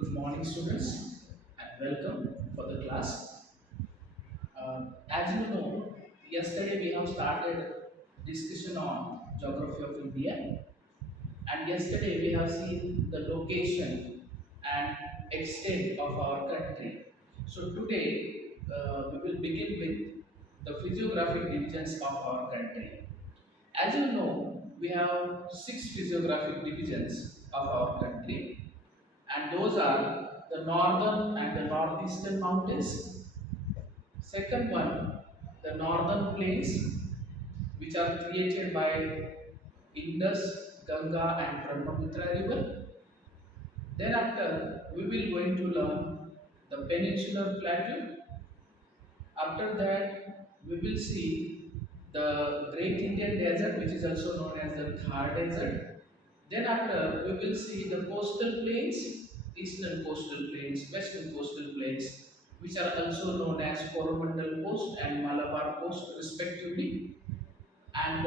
Good morning, students, and welcome for the class. As you know, yesterday we have started discussion on geography of India, and yesterday we have seen the location and extent of our country. So today we will begin with the physiographic divisions of our country. As you know, we have six physiographic divisions of our country, and those are the northern and the northeastern mountains. Second one, the northern plains, which are created by Indus, Ganga, and Brahmaputra river. Then after, we will going to learn the peninsular plateau. After that, we will see the Great Indian Desert, which is also known as the Thar Desert. Then after, we will see the coastal plains, eastern coastal plains, western coastal plains, which are also known as Coromandel Coast and Malabar Coast, respectively. And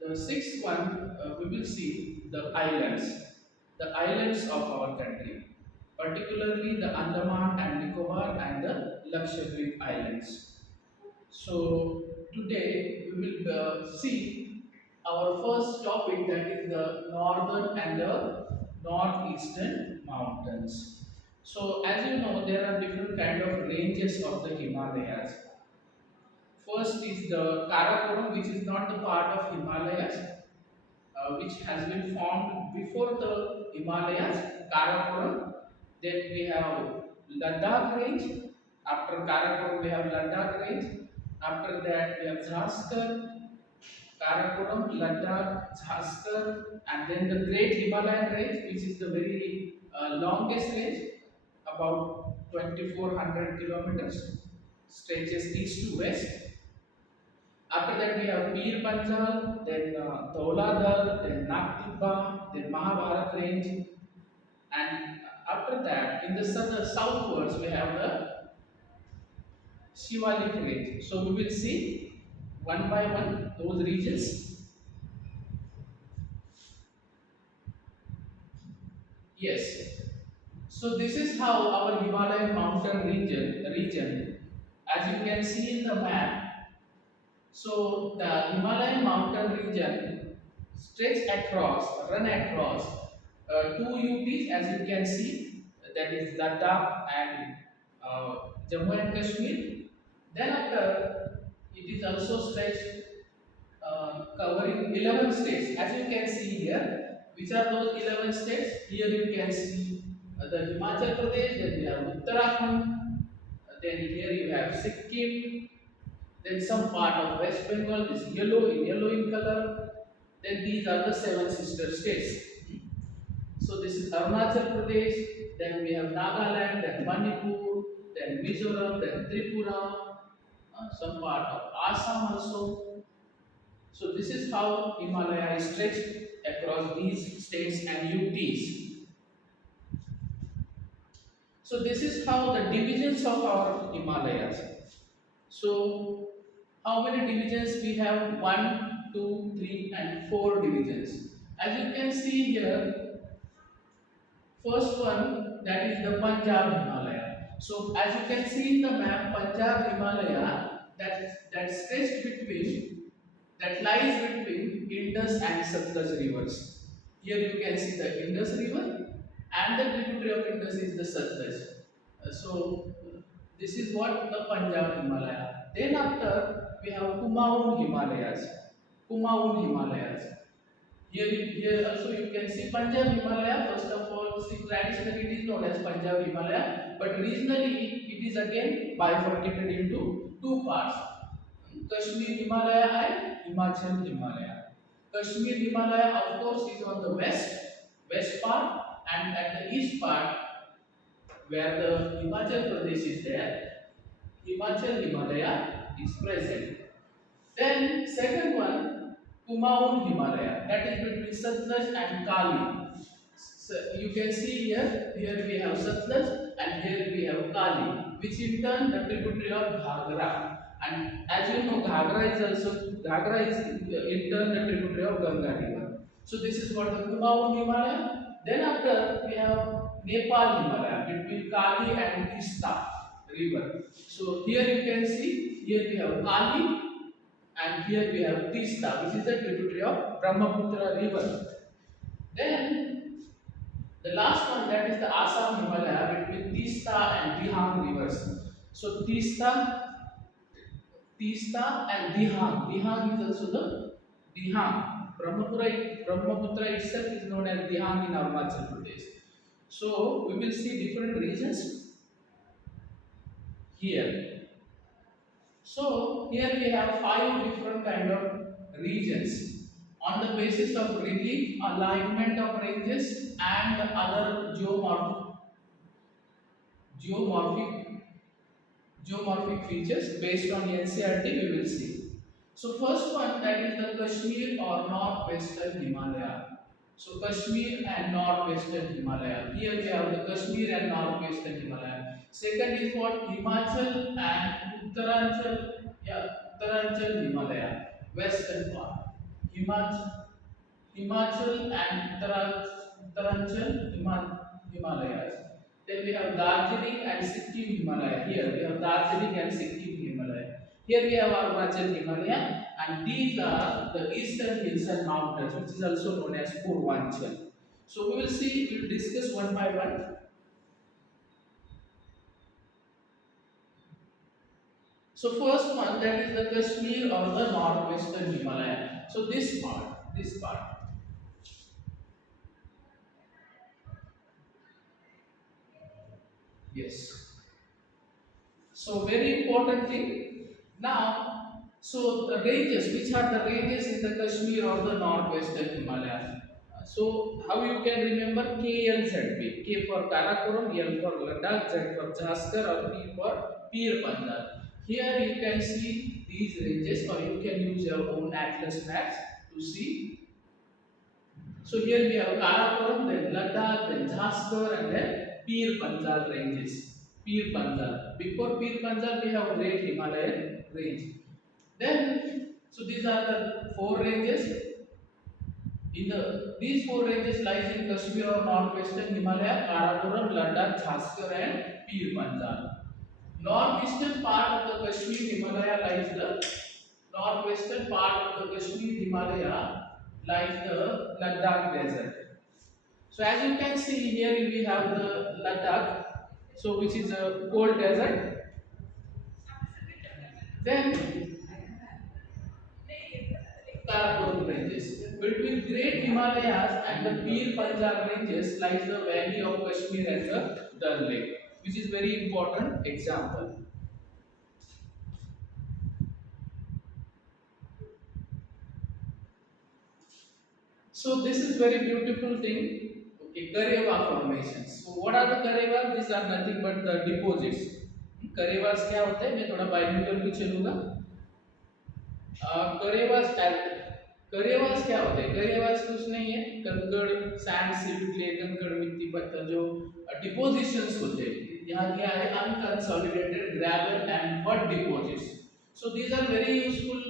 the sixth one, we will see the islands of our country, particularly the Andaman and Nicobar and the Lakshadweep Islands. So today we will see our first topic, that is the northern and the northeastern mountains. So as you know, there are different kind of ranges of the Himalayas. First is the Karakoram, which is not the part of Himalayas, which has been formed before the Himalayas, Karakoram. Then we have Ladakh range. After Karakoram, we have Ladakh range. After that, we have Zanskar, Karakoram, Ladakh, Zanskar, and then the Great Himalayan range, which is the very longest range, about 2400 kilometers, stretches east to west. After that, we have Pir Panjal, then Dhauladhar, then Nagtibba, then Mahabharat range, and after that, in the southwards, we have the Shivalik range. So we will see one by one those regions. Yes. So this is how our Himalayan mountain region, as you can see in the map. So the Himalayan mountain region run across two UTs, as you can see, that is Ladakh and Jammu and Kashmir. Then after, it is also stretched covering 11 states, as you can see here. Which are those 11 states? Here you can see the Himachal Pradesh, then we have Uttarakhand, then here you have Sikkim, then some part of West Bengal is yellow in color. Then these are the seven sister states. So this is Arunachal Pradesh, then we have Nagaland, then Manipur, then Mizoram, then Tripura, some part of Assam also. So this is how Himalaya is stretched across these states and UTs. So this is how the divisions of our Himalayas. So how many divisions we have? 1, 2, 3, and 4 divisions. As you can see here, first one, that is the Punjab Himalaya. So as you can see in the map, Punjab Himalaya, that stretched between, that lies between Indus and Satluj rivers. Here you can see the Indus river, and the tributary of Indus is the Satluj. So this is what the Punjab Himalaya. Then after, we have Kumaun Himalayas. Kumaun Himalayas. Here also you can see Punjab Himalaya. First of all, see, traditionally it is known as Punjab Himalaya, but regionally it is again bifurcated into two parts: Kashmir Himalaya and Himachal Himalaya. Kashmir Himalaya, of course, is on the west part, and at the east part, where the Himachal Pradesh is there, Himachal Himalaya is present. Then second one, Kumaun Himalaya, that is between Satluj and Kali. So you can see here we have Satluj and here we have Kali, which in turn the tributary of Ghagra. And as you know, Ghagra is in turn the tributary of Ganga river. So this is what the Kumaun Himalaya. Then after, we have Nepal Himalaya, between Kali and Tista river. So here you can see, here we have Kali and here we have Tista, which is a tributary of Brahmaputra river. Then the last one, that is the Assam Himalaya between Tista and Dihang rivers. So Tista and Dihang. Dihang is also the Dihang. Brahmaputra itself is known as Dihang in Arunachal Pradesh. So we will see different regions here. So here we have five different kind of regions on the basis of relief, alignment of ranges, and other geomorphic geomorphic features based on NCRT we will see. So first one, that is the Kashmir or northwestern Himalaya. So Kashmir and northwestern Himalaya. Here we have the Kashmir and northwestern Himalaya. Second is what, Himachal and Uttaranchal, yeah, Uttaranchal Himalaya, western part. Himachal, Himachal and Uttaranchal Himalayas. Then we have Darjeeling and Sikkim Himalaya. Here we have Darjeeling and Sikkim Himalaya. Here we have Arunachal Himalaya, and these are the eastern hills and mountains, which is also known as Purvanchal. So we will see, we will discuss one by one. So first one, that is the Kashmir or the northwestern Himalaya. So this part. Yes. So very important thing. Now, so the ranges, which are the ranges in the Kashmir or the northwestern Himalaya? So how you can remember KLZB? K for Karakoram, L for Ladakh, Z for Jaskar, or P for Pir Panjal. Here you can see these ranges, or you can use your own atlas maps to see. So here we have Karakoram, then Ladakh, then Jaskar, and then Pir Panjal ranges. Pir Panjal. Before Pir Panjal, we have Great Himalayan range. Then, so these are the four ranges. These four ranges lies in Kashmir or northwestern Himalaya, Karakoram, Ladakh, Jaskar, and Pir Panjal. Northeastern part of the Kashmir Himalaya lies the northwestern part of the Kashmir Himalaya lies the Ladakh desert. So as you can see here, we have the Ladakh, so which is a cold desert. Then Karakoram ranges. Between Great Himalayas and the Pir Panjal ranges lies the valley of Kashmir and the Dal Lake, which is very important example. So this is very beautiful thing. Okay, Kareva formations. So what are the Kareva? These are nothing but the deposits. Karevas क्या होते हैं? मैं थोड़ा bilingual भी चलूँगा. करेवास करेवास क्या होते हैं? करेवास कुछ नहीं है, कंकड़, सैंड, सिल्ट, क्ले, कंकड़, मिट्टी, पत्थर जो डिपोजिशंस होते हैं. यहाँ क्या है? Unconsolidated gravel and mud deposits. So these are very useful.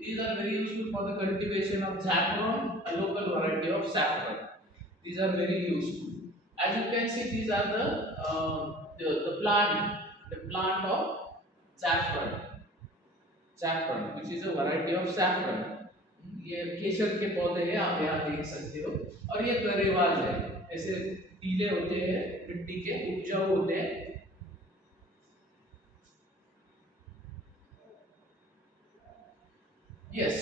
These are very useful for the cultivation of saffron, a local variety of saffron. These are very useful. As you can see, these are the plant of saffron. Saffron which is a variety of saffron. ये केसर के पौधे हैं, आप यहाँ देख सकते हो. और ये गरेवाल है, ऐसे टीले होते हैं, मिट्टी के उपजाऊ होते हैं. Yes.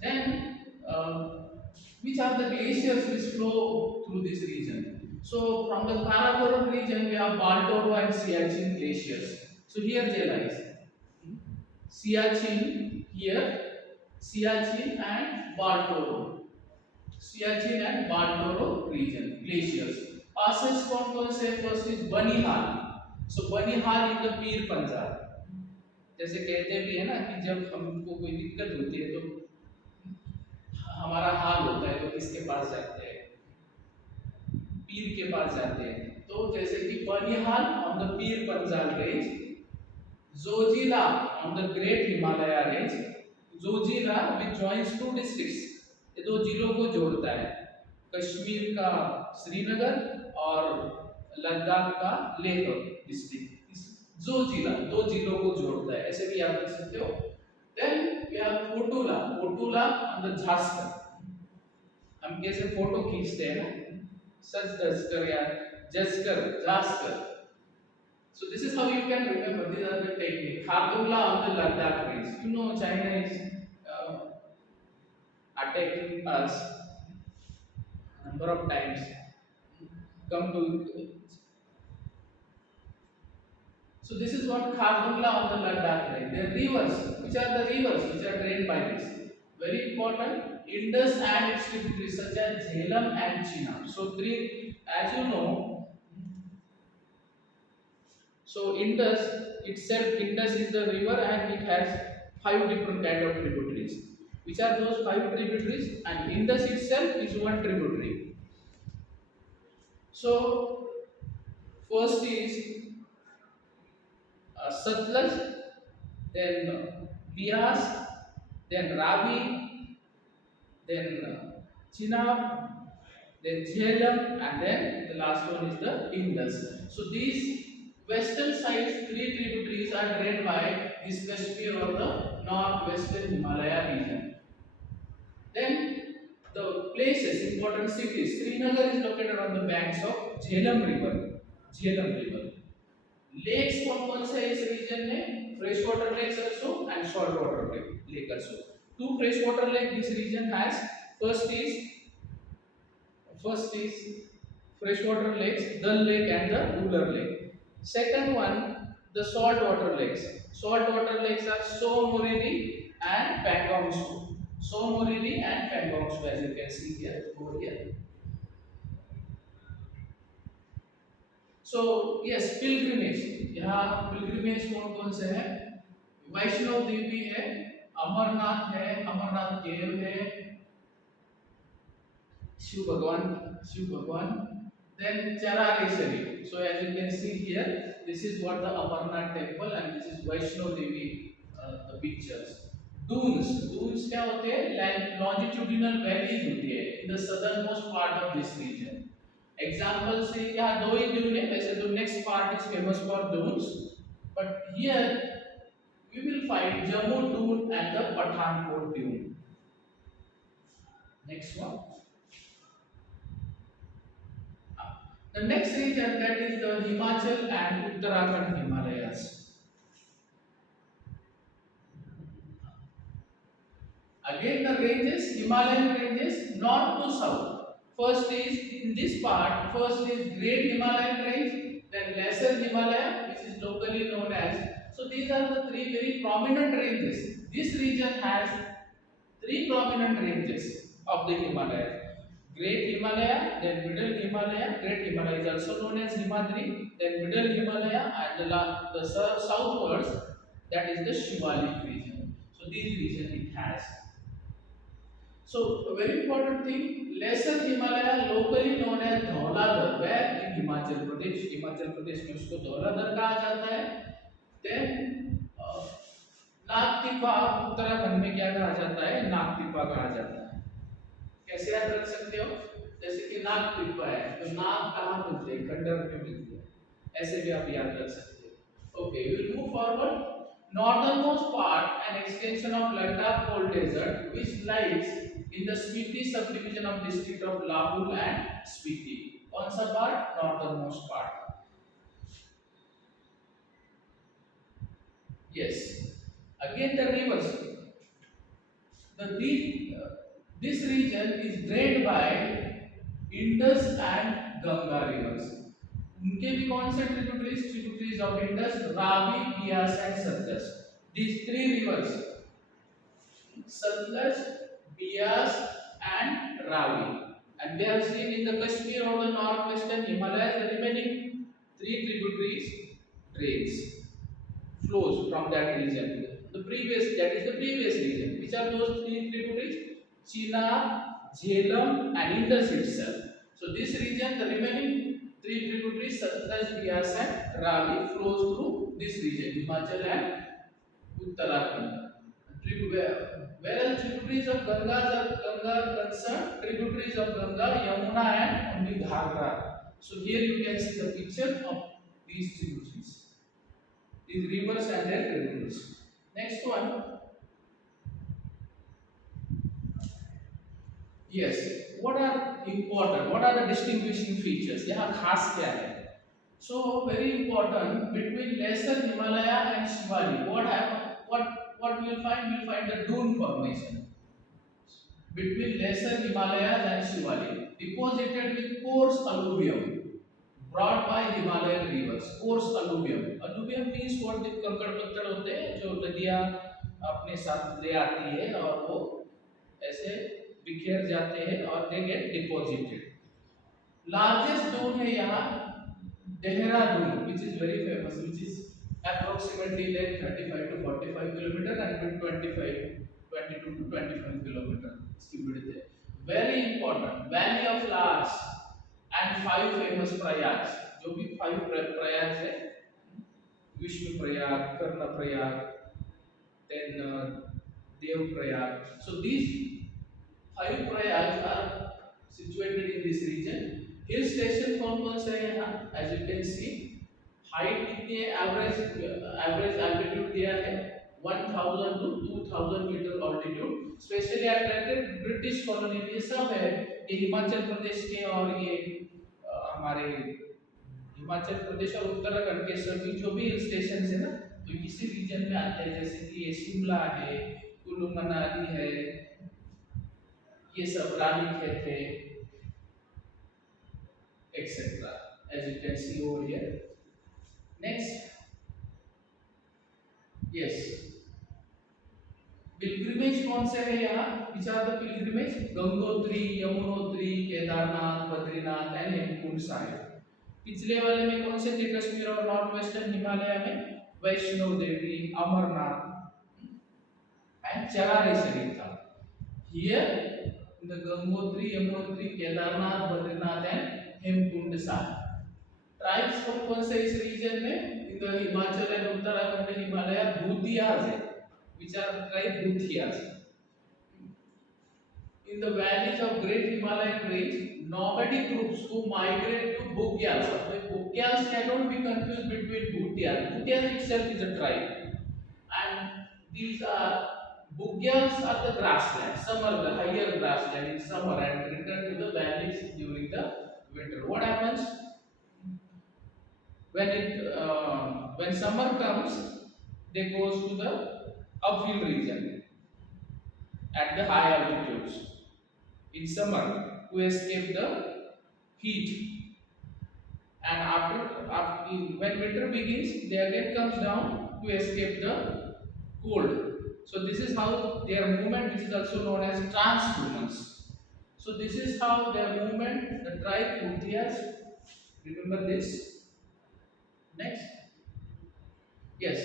Then which are the glaciers which flow through this region? So from the Karakoram region we have Baltoro and Siachen glaciers. So here they lie. Siachen here, Siachen and Baltoro. Siachen and Baltoro region glaciers. Passes कौन से? First is Banihal. So Banihal in the Pir Panjal. जैसे कहते भी है ना कि जब हमको कोई दिक्कत होती है तो हमारा हाल होता है तो किसके पास जाते हैं? पीर के पास जाते हैं. तो जैसे कि Banihal on the Pir Panjal range, Zoji La on the great Himalaya range. Zoji La which joins to districts, ये दो जिलों को जोड़ता है, कश्मीर का श्रीनगर और लद्दाख का लेह डिस्ट्रिक्ट, जो जिला दो जिलों को जोड़ता है, ऐसे भी याद रख सकते हो। Then we have पोटुला, पोटुला on the Jharkhand. हम कैसे फोटो खींचते हैं ना, सच दस कर या जस कर जास कर। So this is how you can remember. These are the technique. Khardungla on the Ladakh range. You know China is attacking us number of times. Come to, so this is what Khardungla on the Ladakh range. The rivers, which are the rivers which are drained by this. Very important. Indus and its tributaries such as Jhelum and Chenab. So three, as you know. So Indus itself, Indus is the river and it has five different kind of tributaries. Which are those five tributaries? And Indus itself is one tributary. So first is Satluj, then Bias, then Ravi, then Chenab, then Jhelum, and then the last one is the Indus. So these western sides, three tributaries are drained by this Kashmir or the northwestern Himalaya region. Then the places, important cities. Srinagar is located on the banks of Jhelum River. Jhelum River. Lakes कौन से इस region में? Freshwater lakes also and saltwater lake also. Two freshwater lake this region has. First is freshwater lakes, Dal Lake and the Uller Lake. Second one, the saltwater lakes. Saltwater lakes are Somoriri and Pangong. Somoriri and Pangong, as you can see here, over here. So yes, pilgrimage. यहाँ pilgrimage कौन कौन से हैं? वैष्णव देवी है, अमरनाथ है, अमरनाथ केव है, शिव भगवान, then Charageshwari. So as you can see here, this is what the Amarnath temple and this is Vaishno Devi, the pictures. Dunes क्या होते हैं? Longitudinal valleys होती है in the southernmost part of this region. Example से यहाँ दो ही dune है, वैसे तो next part is famous for dunes, but here we will find Jammu dune and the Pathankot dune. Next one. The next region, that is the Himachal and Uttarakhand Himalayas. Again the ranges, Himalayan ranges, north to south. First is in this part, first is Great Himalayan range, then Lesser Himalaya, which is locally known as. So these are the three very prominent ranges. This region has three prominent ranges of the Himalayas. Great Himalaya, then Middle Himalaya. Great Himalaya is also known as Himadri. Then Middle Himalaya and the southwards, that is the Shivalik region. So this region it has. So a very important thing, Lesser Himalaya, locally known as Dhauladhar, where in Himachal Pradesh. Himachal Pradesh में उसको धौलाधर कहा जाता है. Then नागटिप्पा, Uttarakhand में क्या कहा जाता है? नागटिप्पा कहा जाता है. कैसे याद रख सकते हो? जैसे कि नाग टिप्पा है, तो नाग कहाँ मिलते हैं? खंडर में मिलते हैं. ऐसे भी आप याद रख सकते हो. Okay, we will move forward. Northernmost part, an extension of Ladakh cold desert, which lies in the Spiti subdivision of district of Lahul and Spiti. कौन सा part? Northernmost part. Yes. Again the rivers. This region is drained by Indus and Ganga rivers. उनके भी कौन से tributaries of Indus, Ravi, Bias and Satluj. These three rivers, Satluj, Bias and Ravi, and they are seen in the Kashmir or the northwestern Himalayas. The remaining three tributaries drains, flows from that region. That is the previous region. Which are those three tributaries? Chenab, Jhelum and Indus itself. So this region, the remaining three tributaries, Satluj, Bias and Ravi, flows through this region, Himachal and Uttarakhand. Whereas tributaries of Ganga are concerned, tributaries of Ganga, Yamuna and only Ghagra. So here you can see the picture of these tributaries, these rivers and their tributaries. Next one, yes, what are important? What are the distinguishing features? यहाँ खास क्या है? So very important between lesser Himalaya and Shivali. What happen? What we will find? We will find the dune formation between lesser Himalayas and Shivali, deposited with coarse alluvium brought by Himalayan rivers. Coarse alluvium. Alluvium means what? The कंकड़ पत्थर होते हैं जो नदियाँ अपने साथ ले आती है और वो ऐसे बिखेर जाते हैं और they get deposited. Largest dune है यहाँ Dehradun, which is very famous, which is approximately length 35 to 45 kilometer and width 22 to 25 kilometer. इसकी width है. Very important. Valley of Flowers and five famous prayags. जो भी five prayags है, विष्णु प्रयाग, कर्ण Prayag, then Dev Prayag. So these five prayags are situated in this region. Hill station कौन कौन से हैं यहाँ? As you can see, height कितनी है? एवरेज एल्टीट्यूड दिया है 1000 to 2000 metre altitude. Specially attracted British colony. ये सब है, ये हिमाचल प्रदेश के और ये हमारे हिमाचल प्रदेश और उत्तराखंड के सभी जो भी हिल स्टेशन है ना, तो इसी रीजन में आते हैं. जैसे कि ये शिमला है, कुल्लू मनाली है, ये सब रानीखेत है, etc. As you can see over here. Next, yes, pilgrimage कौन से है यहाँ? Which are the pilgrimage? Gangotri, Yamunotri, Kedarnath, Badrinath and Hemkund Sahib. पिछले वाले में कौन से थे? कश्मीर और नॉर्थ वेस्टर्न हिमालय में वैष्णो देवी, अमरनाथ एंड चरारी शरीफ था. Here the Gangotri, Yamunotri, Kedarnath, Badrinath and Hemkund Sahib. Tribes कौन से इस रीजन में? In the Himachal and Uttarakhand Himalaya Bhutias है. which are tribe Bhutias. In the valleys of Great Himalayan range, nomadic groups who migrate to Bugyals. Bugyals cannot be confused between Bhutias. Bhutias itself is a tribe, and these are Bugyals are the grassland, summer, the higher grassland in summer, and return to the valleys during the winter. What happens when summer comes? They goes to the uphill region at the high altitudes in summer to escape the heat, and when winter begins, they again comes down to escape the cold. So this is how their movement, which is also known as transhumans. So this is how their movement, the tribe Bhutias. Remember this. Next, yes,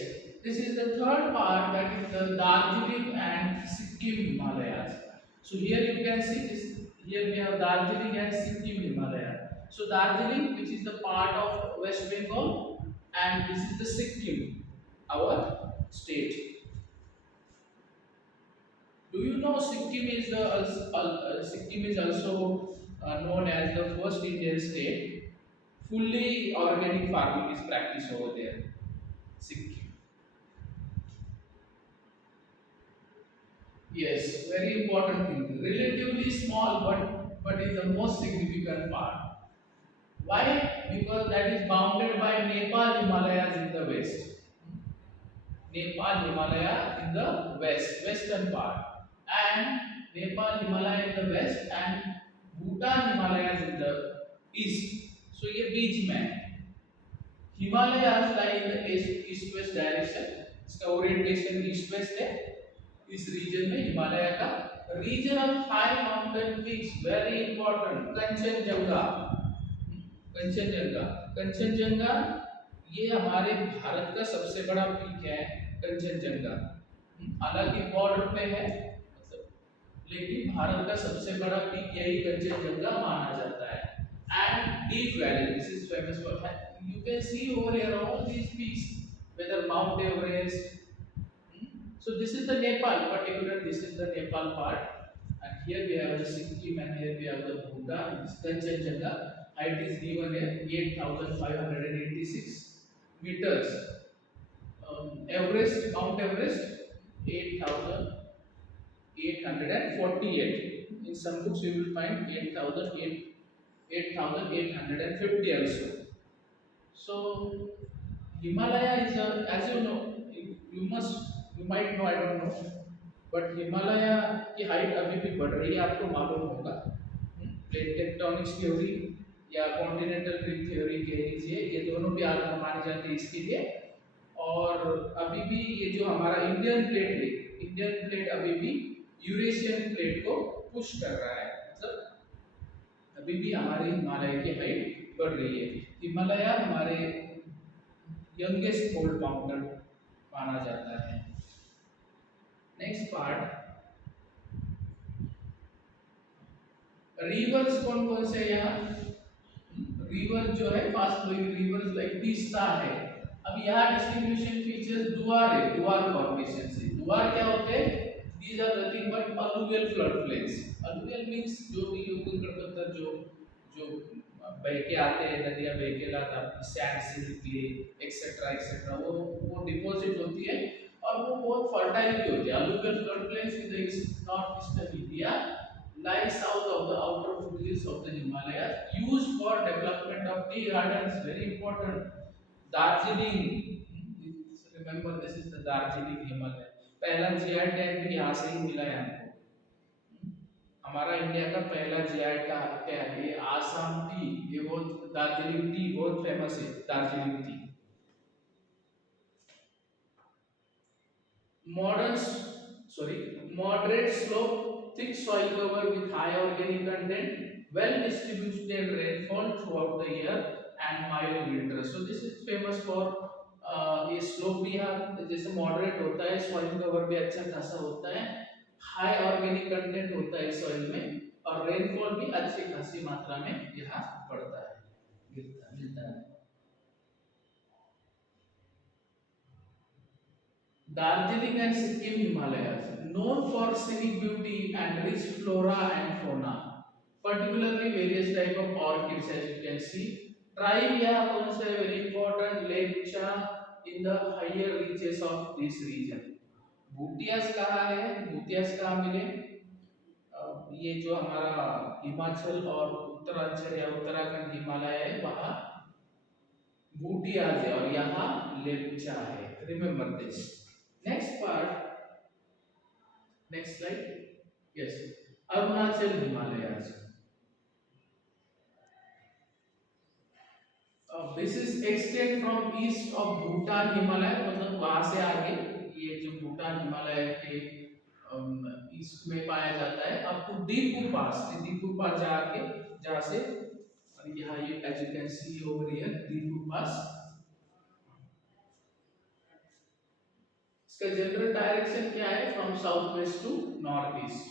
this is the third part, that is the Darjeeling and Sikkim Himalayas. So here you can see this. Here we have Darjeeling and Sikkim Himalaya. So Darjeeling, which is the part of West Bengal, and this is the Sikkim, our state. Do you know Sikkim is Sikkim is also known as the first Indian state? Fully organic farming is practiced over there, Sikkim. Yes, very important thing. Relatively small, but is the most significant part. Why? Because that is bounded by Nepal Himalayas in the west. Nepal Himalaya in the western part, and Nepal Himalaya in the west, and Bhutan Himalayas in the east. So ये बीच में है. Himalayas lie in the east-west direction. इसका orientation east west है. इस region में हिमालय का region of high mountain peaks, very important. Kanchenjunga ये हमारे भारत का सबसे बड़ा पीक है. कंचनजंगा हालांकि बॉर्डर पे है, लेकिन भारत का सबसे बड़ा पीक यही कंचनजंगा माना जाता है. And deep valley, this is famous for. You can see over here all these peaks, whether Mount Everest. So this is the Nepal, particular. This is the Nepal part, and here we have the Sikkim, and here we have the Bhutan. This is Kanchenjunga. height is given here 8,586 meters. Everest, Mount Everest, 8,848. In some books you will find 8,850 also. So Himalaya is a, as you know, you might know, I don't know, but Himalaya की height अभी भी बढ़ रही है, आपको मालूम होगा। Plate tectonics theory या कॉन्टिनेंटल ड्रिफ्ट थ्योरी कह लीजिए, ये दोनों भी आधार माने जाते हैं इसके लिए। और अभी भी ये जो हमारा इंडियन प्लेट है, इंडियन प्लेट अभी भी यूरेशियन प्लेट को पुश कर रहा है, मतलब अभी भी हमारे हिमालय की हाइट बढ़ रही है। हिमालय हमारे यंगेस्ट फोल्ड माउंटेन माना जाता है। नेक्स्ट पार्ट, रिवर्स कौन कौन से यहाँ, रिवर जो है fast flowing rivers like Teesta है। अब यहाँ डिस्ट्रीब्यूशन फीचर्स दुआर है, दुआर फॉर्मेशन से। दुआर क्या होते हैं? These are nothing but alluvial flood plains. Alluvial means जो भी ऊपर पत्थर जो जो बह के आते हैं, नदियां बह के लाता sand silt clay etcetera etcetera, वो डिपॉजिट होती है और वो बहुत फर्टाइल भी होती है। Alluvial flood planes in the north eastern India lie south of the outer foothills of the Himalayas, used for development of tea gardens. Very important. Darjeeling, remember this is the Darjeeling Himalaya. पहला GI tag भी यहाँ से ही मिला है हमको। हमारा India का पहला जीआई टैग है ये आसाम टी, ये बहुत दार्जिलिंग टी बहुत फेमस है, Darjeeling T. Modern, moderate slope, thick soil cover with high organic content, well distributed rainfall throughout the year, and mild winter. So this is famous for ये slope भी यहाँ जैसे मॉडरेट होता है, सॉइल कवर भी अच्छा खासा होता है, हाई ऑर्गेनिक कंटेंट होता है सॉइल में, और रेनफॉल भी अच्छी खासी मात्रा में यहाँ पड़ता है, मिलता है। Darjeeling and Sikkim Himalayas, known for scenic beauty and rich flora and fauna, particularly various type of orchids as you can see. Tribe here also very important lecture in the higher reaches of this region. भूटियास कहाँ है? भूटियास कहाँ मिले? ये जो हमारा हिमाचल और उत्तरांचल या उत्तराखंड हिमालय है वहाँ भूटियास है और यहाँ लेप्चा है। Remember this. Next part, next slide. Yes, Arunachal Himalayas. This is extend from east of Bhutan Himalaya, मतलब वहाँ से आगे ये जो भूटान हिमालय के ईस्ट में पाया जाता है, अप टू दीपू पास। दीपू पास जाके जहाँ से यहाँ ये as you can see over here Deepu पास। इसका जनरल डायरेक्शन क्या है? From south west to north east.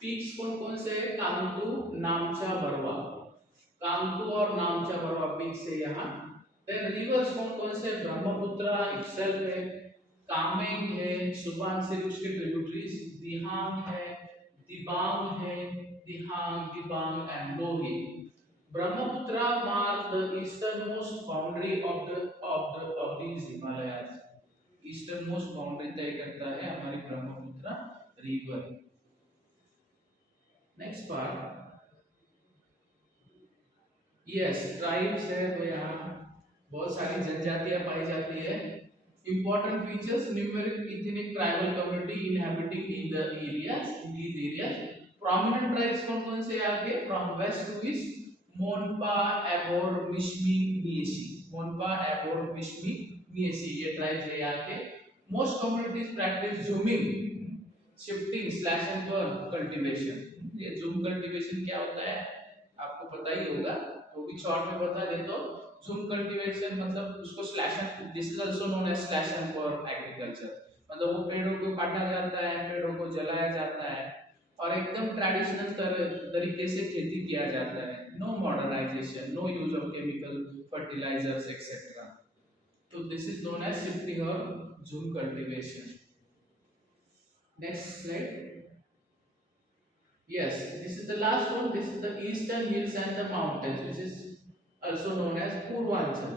Peaks कौन कौन से है? कांगटू, नामचा, बरवा। कांगटू और नामचा बरवा पीक्स है यहाँ। देन रिवर्स कौन कौन से? ब्रह्मपुत्र इटसेल्फ है, कामेंग है, सुबनसिरी उसके ट्रिब्यूटरीज, दिहांग है, दिबांग है, Dihang, Dibang and Lohit. Brahmaputra marks the easternmost boundary of these Himalayas. Easternmost boundary तय करता है हमारी Brahmaputra river. Next part, yes tribes है, तो यहाँ बहुत सारी जनजातियां पाई जाती है। Important features, numeric ethnic tribal community inhabiting in the areas, in these areas. Prominent tribes कौन कौन से आगे? From west to east, Monpa, Abor, Mishmi, मिएसी। मोनपा, एबोर, मिश्मी, मिएसी ये ट्राइब्स है यहाँ के। Most communities practice jhuming, shifting, slash and burn, cultivation. ये झूम कल्टीवेशन क्या होता है आपको पता ही होगा, तो भी शॉर्ट में बता देता हूँ। झूम कल्टीवेशन मतलब उसको slash and, this is also known as slash and burn agriculture. मतलब वो पेड़ों को काटा जाता है, पेड़ों को जलाया जाता है और एकदम ट्रेडिशनल तरीके से खेती किया जाता है। No modernisation, no use of chemical fertilisers etcetera. तो this is known as shifting और jhum cultivation. Next slide. Yes, this is the last one. This is the eastern hills and the mountains, which is also known as Purvanchal.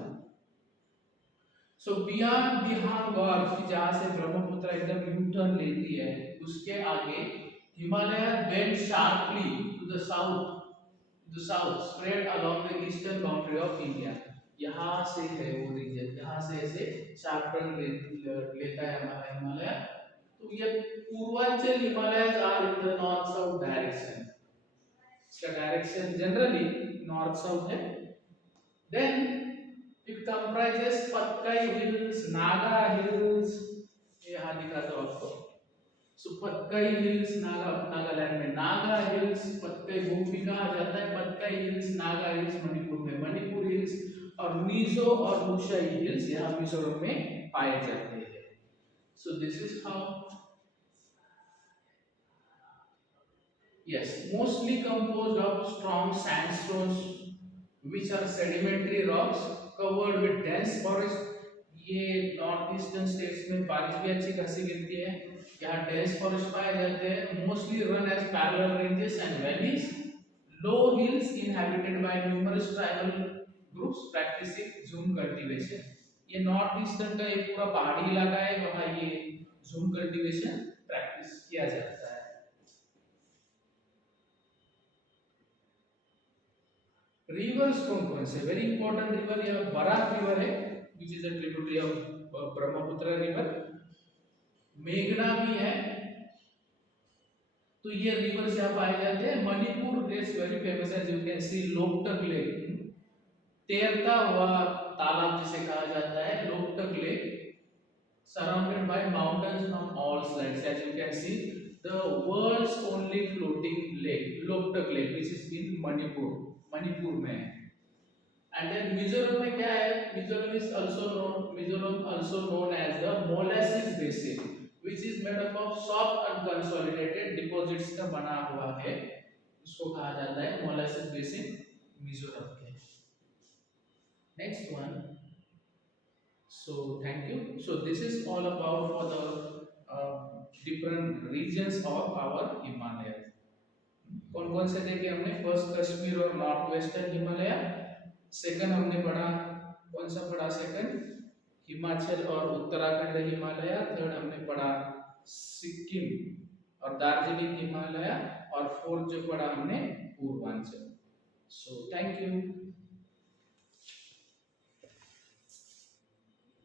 So beyond Bihar gorge की जहां से ब्रह्मपुत्र एकदम U turn लेती है, उसके आगे Himalaya bend sharply to the south spread along the eastern boundary of India. यहाँ से है वो रीजन, यहाँ से ऐसे शार्प टर्न लेता है हमारा हिमालय। तो ये Purvanchal Himalayas are in the north south direction. इसका डायरेक्शन जनरली नॉर्थ साउथ है। Then it comprises Patkai Hills, Naga Hills. ये यहाँ दिखाता हूँ आपको। So Patkai Hills, नागालैंड में नागा हिल्स, पतकई भूमि कहा जाता है, पतकई हिल्स, नागा हिल्स मणिपुर में मणिपुर हिल्स, और मिजो और मुशाई हिल्स यहाँ मिजोरम में पाए जाते हैं। So this is how, yes, mostly composed of strong sandstones which are sedimentary rocks covered with dense forest। ये नॉर्थ ईस्टर्न स्टेट्स में बारिश भी अच्छी खासी गिरती है, यहाँ डेंस फॉरेस्ट पाए जाते हैं। Mostly run as parallel ranges and valleys, low hills inhabited by numerous tribal groups practicing jhum cultivation. ये नॉर्थ ईस्टर्न का एक पूरा पहाड़ी इलाका है, वहाँ ये झूम कल्टीवेशन प्रैक्टिस किया जाता है। रिवर्स कौन कौन से, वेरी इंपॉर्टेंट रिवर, यह बराक रिवर है which is a tributary of Brahmaputra river. मेघना भी है। तो ये रिवर्स यहाँ पाए जाते हैं। Manipur is very famous as you can see Loktak lake, तैरता हुआ तालाब जिसे कहा जाता है Loktak lake, surrounded by mountains from all sides as you can see, the world's only floating lake Loktak lake which is in Manipur में है। And then Mizoram में क्या है, Mizoram also known as the molasses basin which is made up of soft unconsolidated deposits का बना हुआ है, इसको कहा जाता है molasses basin मिजोरम के। Next one, so thank you. So this is all about for the different regions of our Himalayas। कौन कौन से देखे हमने, फर्स्ट कश्मीर और नॉर्थ वेस्टर्न हिमालय, सेकंड हमने पढ़ा, कौन सा पढ़ा सेकंड, हिमाचल और उत्तराखंड हिमालय, थर्ड हमने पढ़ा सिक्किम और दार्जिलिंग हिमालय, और फोर्थ जो पढ़ा हमने पूर्वांचल। So thank you.